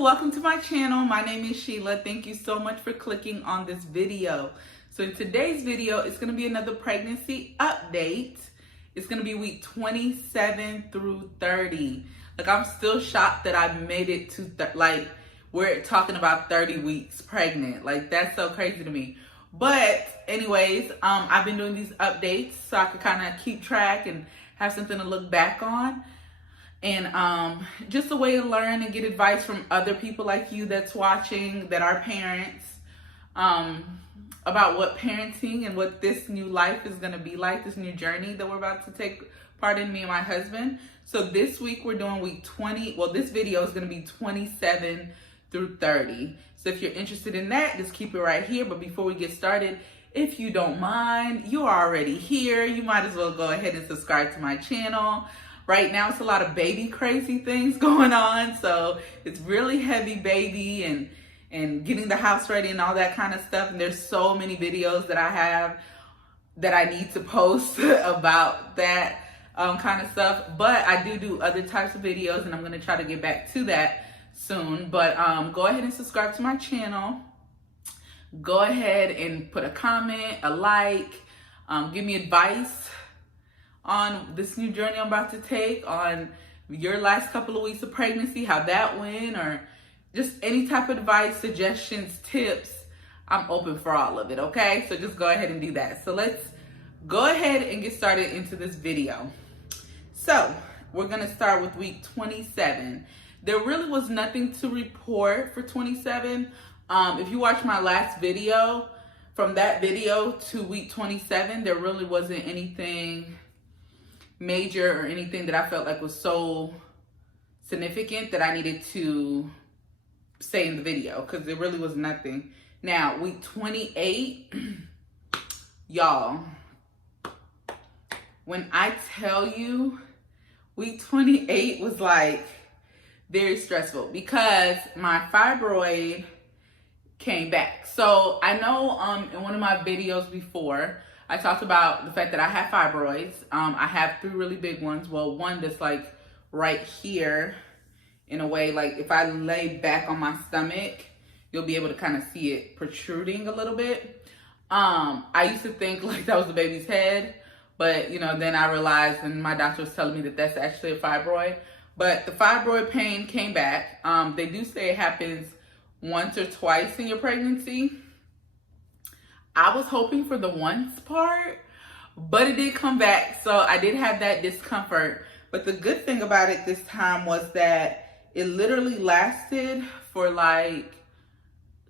welcome to my channel. My name is Sheila. Thank you so much for clicking on this video. So in today's video, it's going to be another pregnancy update. It's going to be week 27 through 30. Like, I'm still shocked that I made it to, we're talking about 30 weeks pregnant. Like, that's so crazy to me. But anyways, I've been doing these updates so I could kind of keep track and have something to look back on. And just a way to learn and get advice from other people like you that's watching, that are parents, about what parenting and what this new life is going to be like, this new journey that we're about to take part in, me and my husband. So this week we're doing week 20. Well, this video is going to be 27 through 30. So if you're interested in that, just keep it right here. But before we get started, if you don't mind, you're already here, you might as well go ahead and subscribe to my channel. Right now, it's a lot of baby crazy things going on. So it's really heavy baby and getting the house ready and all that kind of stuff. And there's so many videos that I have that I need to post about that kind of stuff. But I do other types of videos, and I'm going to try to get back to that soon. But go ahead and subscribe to my channel. Go ahead and put a comment, a like, give me advice on this new journey I'm about to take, on your last couple of weeks of pregnancy, how that went, or just any type of advice, suggestions, tips. I'm open for all of it, okay? So just go ahead and do that. So let's go ahead and get started into this video. So we're gonna start with week 27. There really was nothing to report for 27. If you watch my last video, from that video to week 27, there really wasn't anything major or anything that I felt like was so significant that I needed to say in the video, because there really was nothing. Now, week 28, y'all, when I tell you, week 28 was like very stressful because my fibroid came back. So I know in one of my videos before, I talked about the fact that I have fibroids. I have 3 really big ones. Well, one that's like right here, in a way, like if I lay back on my stomach, you'll be able to kind of see it protruding a little bit. I used to think like that was the baby's head, but then I realized, and my doctor was telling me that that's actually a fibroid. But the fibroid pain came back. They do say it happens once or twice in your pregnancy. I was hoping for the once part, but it did come back. So I did have that discomfort. But the good thing about it this time was that it literally lasted for like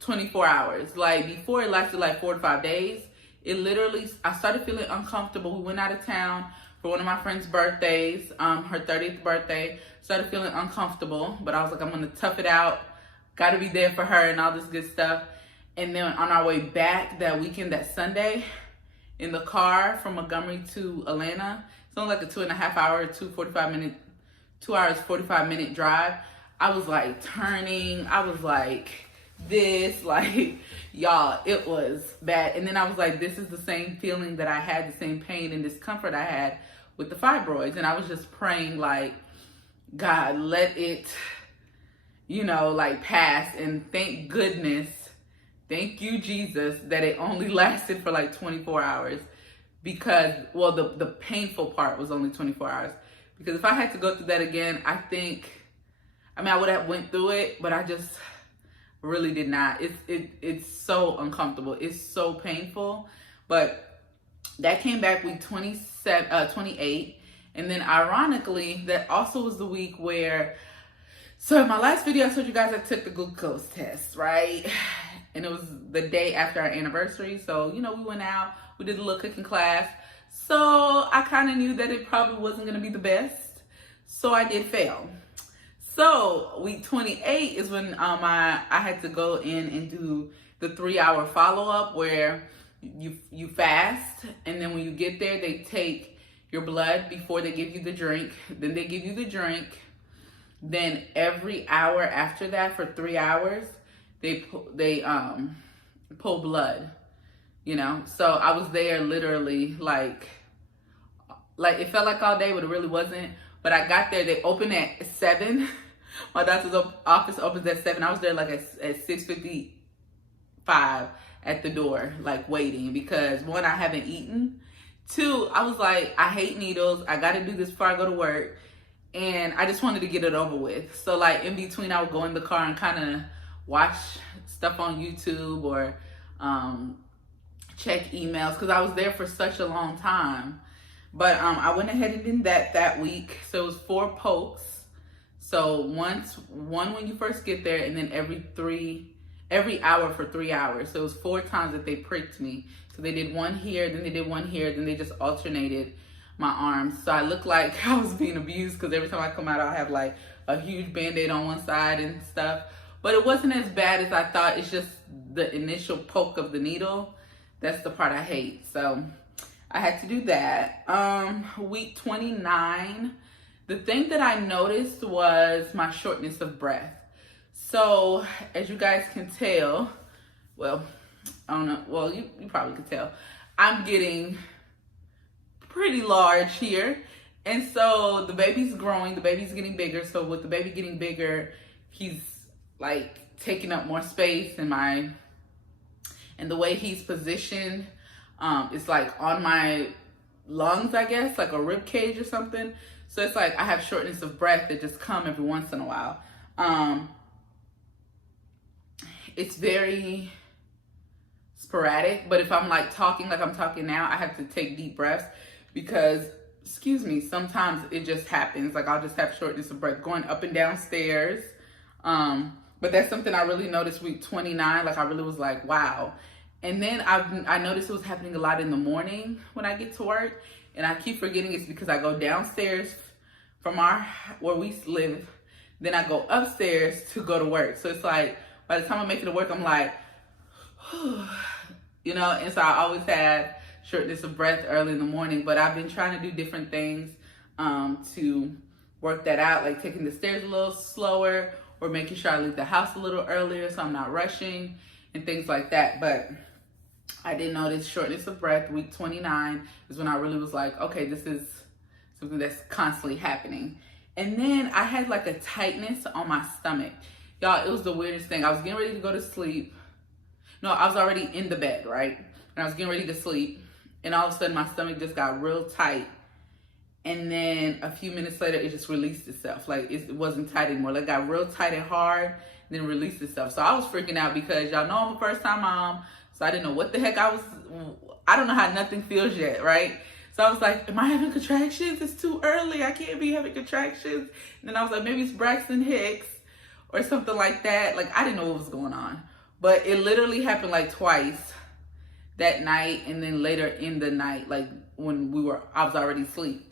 24 hours. Like before, it lasted like 4 to 5 days. It literally, I started feeling uncomfortable. We went out of town for one of my friend's birthdays, her 30th birthday. Started feeling uncomfortable, but I was like, I'm gonna tough it out. Gotta be there for her and all this good stuff. And then on our way back that weekend, that Sunday, in the car from Montgomery to Atlanta, it's only like a 2.5 hour, 2 hours, 45 minute drive. I was like turning, I was like this, like, y'all, it was bad. And then I was like, this is the same feeling that I had, the same pain and discomfort I had with the fibroids. And I was just praying like, God, let it, pass. And thank goodness, thank you, Jesus, that it only lasted for like 24 hours because, well, the painful part was only 24 hours. Because if I had to go through that again, I would have went through it, but I just really did not. It's so uncomfortable. It's so painful. But that came back week 28. And then ironically, that also was the week where, so in my last video, I told you guys I took the glucose test, right? And it was the day after our anniversary. So, we went out, we did a little cooking class. So I kind of knew that it probably wasn't going to be the best. So I did fail. So week 28 is when I had to go in and do the 3-hour follow-up where you fast. And then when you get there, they take your blood before they give you the drink. Then they give you the drink. Then every hour after that for 3 hours, they pull blood, So I was there literally like it felt like all day, but it really wasn't. But I got there, they opened at 7. My doctor's office opens at 7. I was there like at 6:55 at the door, like waiting, because one, I haven't eaten. Two, I was like, I hate needles. I got to do this before I go to work. And I just wanted to get it over with. So like in between, I would go in the car and kind of watch stuff on YouTube or check emails, because I was there for such a long time. But I went ahead and did that week. So it was 4 pokes. So one when you first get there, and then every hour for 3 hours. So it was 4 times that they pricked me. So they did one here, then they did one here, then they just alternated my arms. So I looked like I was being abused, because every time I come out, I'll have like a huge band-aid on one side and stuff. But it wasn't as bad as I thought. It's just the initial poke of the needle. That's the part I hate. So I had to do that. Week 29, the thing that I noticed was my shortness of breath. So as you guys can tell, well, I don't know, well, you probably could tell, I'm getting pretty large here. And so the baby's growing, the baby's getting bigger. So with the baby getting bigger, he's like taking up more space, and the way he's positioned, it's like on my lungs, I guess, like a rib cage or something. So it's like I have shortness of breath that just come every once in a while. It's very sporadic, but if I'm like talking like I'm talking now, I have to take deep breaths, because, excuse me, sometimes it just happens. Like I'll just have shortness of breath going up and down stairs. But that's something I really noticed week 29. Like I really was like, wow. And then I noticed it was happening a lot in the morning when I get to work, and I keep forgetting it's because I go downstairs from where we live, then I go upstairs to go to work. So it's like by the time I make it to work, I'm like, you know. And so I always have shortness of breath early in the morning. But I've been trying to do different things to work that out, like taking the stairs a little slower, or making sure I leave the house a little earlier so I'm not rushing and things like that. But I did notice shortness of breath. Week 29 is when I really was like, okay, this is something that's constantly happening. And then I had like a tightness on my stomach. Y'all, it was the weirdest thing. I was getting ready to go to sleep. No, I was already in the bed, right? And I was getting ready to sleep. And all of a sudden, my stomach just got real tight. And then a few minutes later, it just released itself. Like it wasn't tight anymore. Like it got real tight and hard, and then released itself. So I was freaking out, because y'all know I'm a first-time mom. So I didn't know what the heck I don't know how nothing feels yet, right? So I was like, am I having contractions? It's too early. I can't be having contractions. And then I was like, maybe it's Braxton Hicks or something like that. Like I didn't know what was going on. But it literally happened like twice that night, and then later in the night, like when I was already asleep.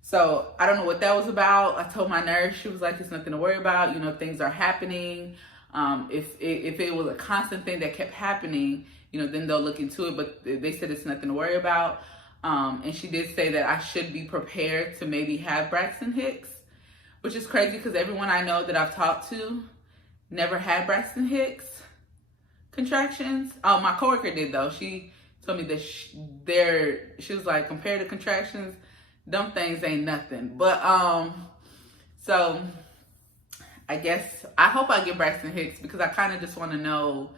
So I don't know what that was about. I told my nurse, she was like, it's nothing to worry about. You know, things are happening. If it was a constant thing that kept happening, you know, then they'll look into it. But they said it's nothing to worry about. And she did say that I should be prepared to maybe have Braxton Hicks, which is crazy, because everyone I know that I've talked to never had Braxton Hicks contractions. Oh, my coworker did though. She told me that she was like, compared to contractions, them things ain't nothing. But so I guess I hope I get Braxton Hicks, because I kind of just want to know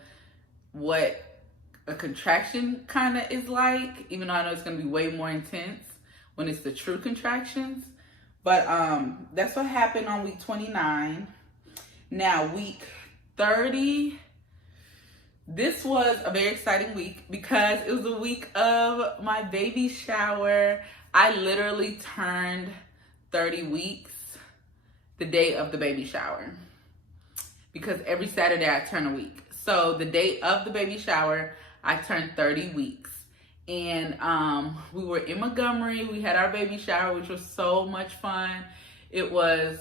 what a contraction kind of is like, even though I know it's going to be way more intense when it's the true contractions. But that's what happened on week 29. Now week 30, this was a very exciting week, because it was the week of my baby shower. I literally turned 30 weeks the day of the baby shower, because every Saturday I turn a week. So the day of the baby shower, I turned 30 weeks. And we were in Montgomery. We had our baby shower, which was so much fun. It was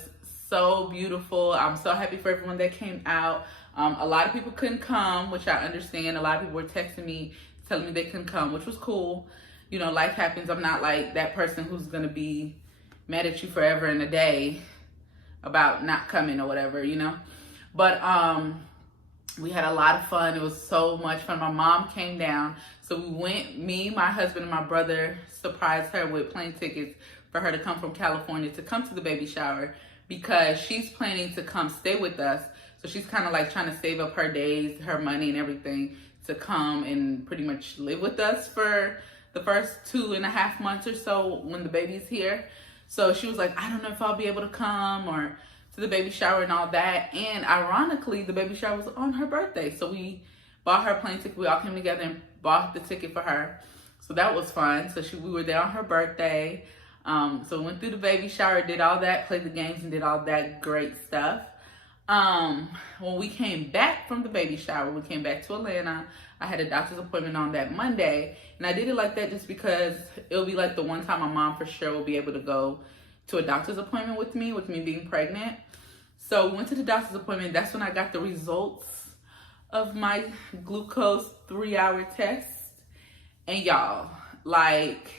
so beautiful. I'm so happy for everyone that came out. A lot of people couldn't come, which I understand. A lot of people were texting me, telling me they couldn't come, which was cool. You know, life happens. I'm not like that person who's going to be mad at you forever and a day about not coming or whatever, you know. But we had a lot of fun. It was so much fun. My mom came down. So we went, me, my husband, and my brother surprised her with plane tickets for her to come from California to come to the baby shower. because she's planning to come stay with us. So she's kind of like trying to save up her days, her money and everything to come and pretty much live with us for the first 2.5 months or so when the baby's here. So she was like, I don't know if I'll be able to come or to the baby shower and all that. And ironically, the baby shower was on her birthday. So we bought her a plane ticket. We all came together and bought the ticket for her. So that was fun. So we were there on her birthday. So we went through the baby shower, did all that, played the games and did all that great stuff. When we came back from the baby shower, we came back to Atlanta. I had a doctor's appointment on that Monday, and I did it like that just because it'll be like the one time my mom for sure will be able to go to a doctor's appointment with me being pregnant. So we went to the doctor's appointment. That's when I got the results of my glucose 3-hour test. And y'all, like,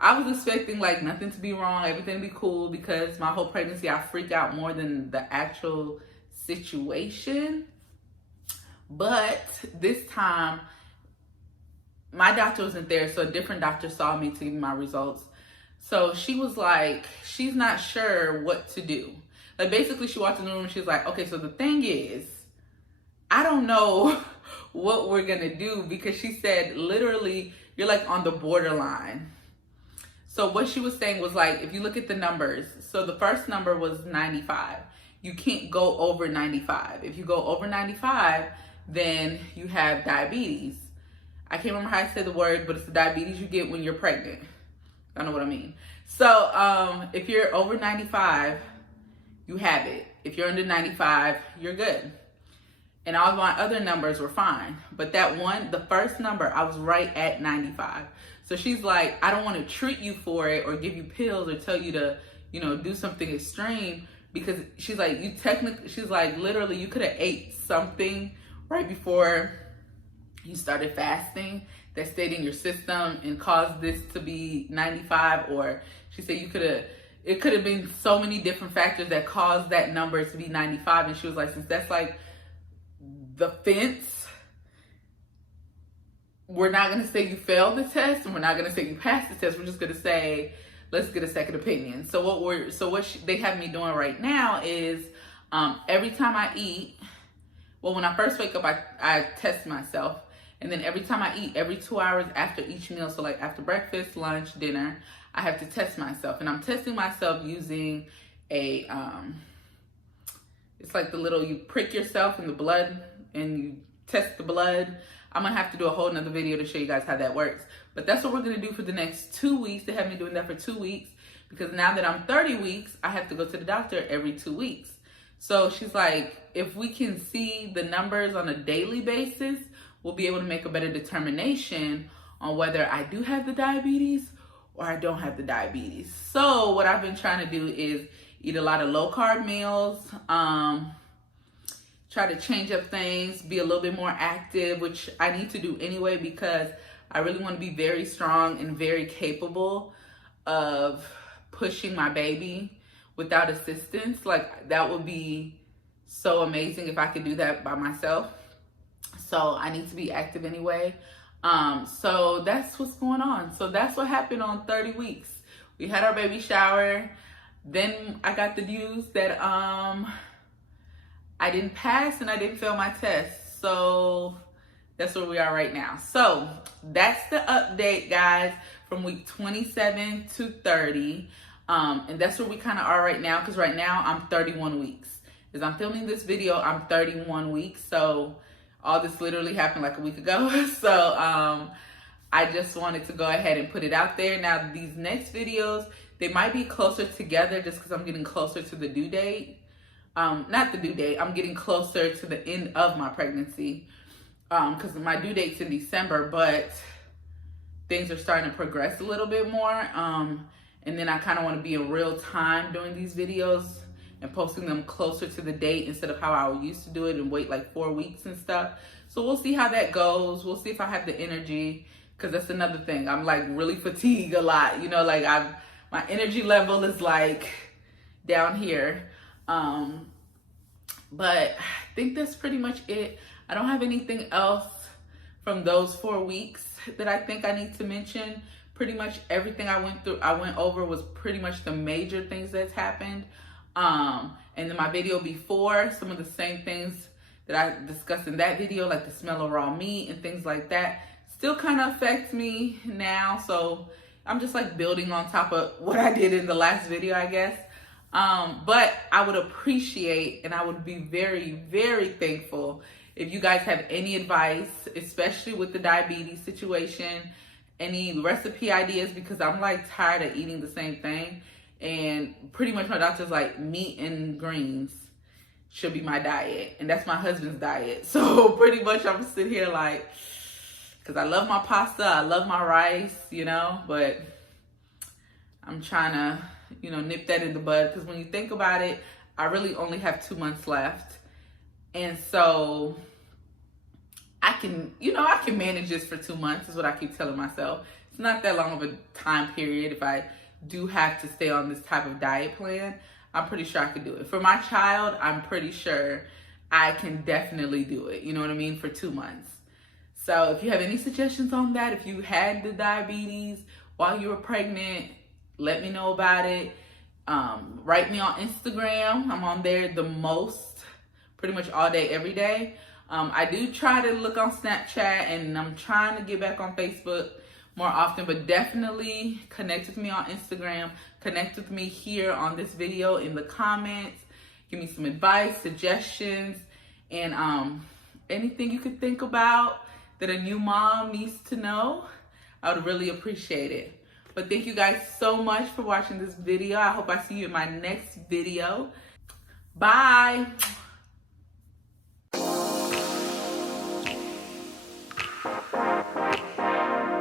I was expecting like nothing to be wrong, everything to be cool, because my whole pregnancy I freak out more than the actual situation. But this time my doctor wasn't there, so a different doctor saw me to give me my results. So she was like, she's not sure what to do. Like, basically she walked in the room and she was like, okay, so the thing is, I don't know what we're gonna do, because she said literally you're like on the borderline. So what she was saying was like, if you look at the numbers, so the first number was 95. You can't go over 95. If you go over 95, then you have diabetes. I can't remember how I said the word, but it's the diabetes you get when you're pregnant. I know what I mean. So if you're over 95, you have it. If you're under 95, you're good. And all my other numbers were fine. But that one, the first number, I was right at 95. So she's like, I don't want to treat you for it or give you pills or tell you to, do something extreme, because she's like, she's like, literally, you could have ate something right before you started fasting that stayed in your system and caused this to be 95. Or she said it could have been so many different factors that caused that number to be 95. And she was like, since that's like the fence, we're not going to say you failed the test and we're not going to say you passed the test. We're just going to say, let's get a second opinion. So what they have me doing right now is every time I eat, well, when I first wake up, I test myself. And then every time I eat, every 2 hours after each meal, so like after breakfast, lunch, dinner, I have to test myself. And I'm testing myself using a, it's like the little, you prick yourself in the blood and you test the blood. I'm going to have to do a whole nother video to show you guys how that works. But that's what we're going to do for the next 2 weeks. They have me doing that for 2 weeks, because now that I'm 30 weeks, I have to go to the doctor every 2 weeks. So she's like, if we can see the numbers on a daily basis, we'll be able to make a better determination on whether I do have the diabetes or I don't have the diabetes. So what I've been trying to do is eat a lot of low carb meals, try to change up things, be a little bit more active, which I need to do anyway, because I really want to be very strong and very capable of pushing my baby without assistance. Like, that would be so amazing if I could do that by myself. So I need to be active anyway. So that's what's going on. So that's what happened on 30 weeks. We had our baby shower. Then I got the news that I didn't pass and I didn't fail my test. So that's where we are right now. So that's the update, guys, from week 27 to 30. And that's where we kind of are right now, because right now I'm 31 weeks. As I'm filming this video, I'm 31 weeks. So all this literally happened like a week ago. So I just wanted to go ahead and put it out there. Now, these next videos, they might be closer together just because I'm getting closer to the due date. Not the due date, I'm getting closer to the end of my pregnancy, because my due date's in December, but things are starting to progress a little bit more. And then I kind of want to be in real time doing these videos and posting them closer to the date instead of how I used to do it and wait like 4 weeks and stuff. So we'll see how that goes. We'll see if I have the energy, because that's another thing. I'm like really fatigued a lot, like my energy level is like down here. But I think that's pretty much it. I don't have anything else from those 4 weeks that I think I need to mention. Pretty much everything I went over was pretty much the major things that's happened. And then my video before, some of the same things that I discussed in that video, like the smell of raw meat and things like that, still kind of affects me now. So I'm just like building on top of what I did in the last video, I guess. But I would appreciate, and I would be very, very thankful if you guys have any advice, especially with the diabetes situation, any recipe ideas, because I'm like tired of eating the same thing. And pretty much my doctor's like, meat and greens should be my diet. And that's my husband's diet. So pretty much I'm sitting here like, because I love my pasta, I love my rice, you know, but I'm trying to, you know, nip that in the bud. Because when you think about it, I really only have 2 months left. And so I can, you know, I can manage this for 2 months is what I keep telling myself. It's not that long of a time period. If I do have to stay on this type of diet plan, I'm pretty sure I could do it. For my child, I'm pretty sure I can definitely do it. You know what I mean? For 2 months. So if you have any suggestions on that, if you had the diabetes while you were pregnant, let me know about it. Write me on Instagram. I'm on there the most, pretty much all day, every day. I do try to look on Snapchat, and I'm trying to get back on Facebook more often, but definitely connect with me on Instagram. Connect with me here on this video in the comments. Give me some advice, suggestions, and anything you could think about that a new mom needs to know. I would really appreciate it. But thank you guys so much for watching this video. I hope I see you in my next video. Bye.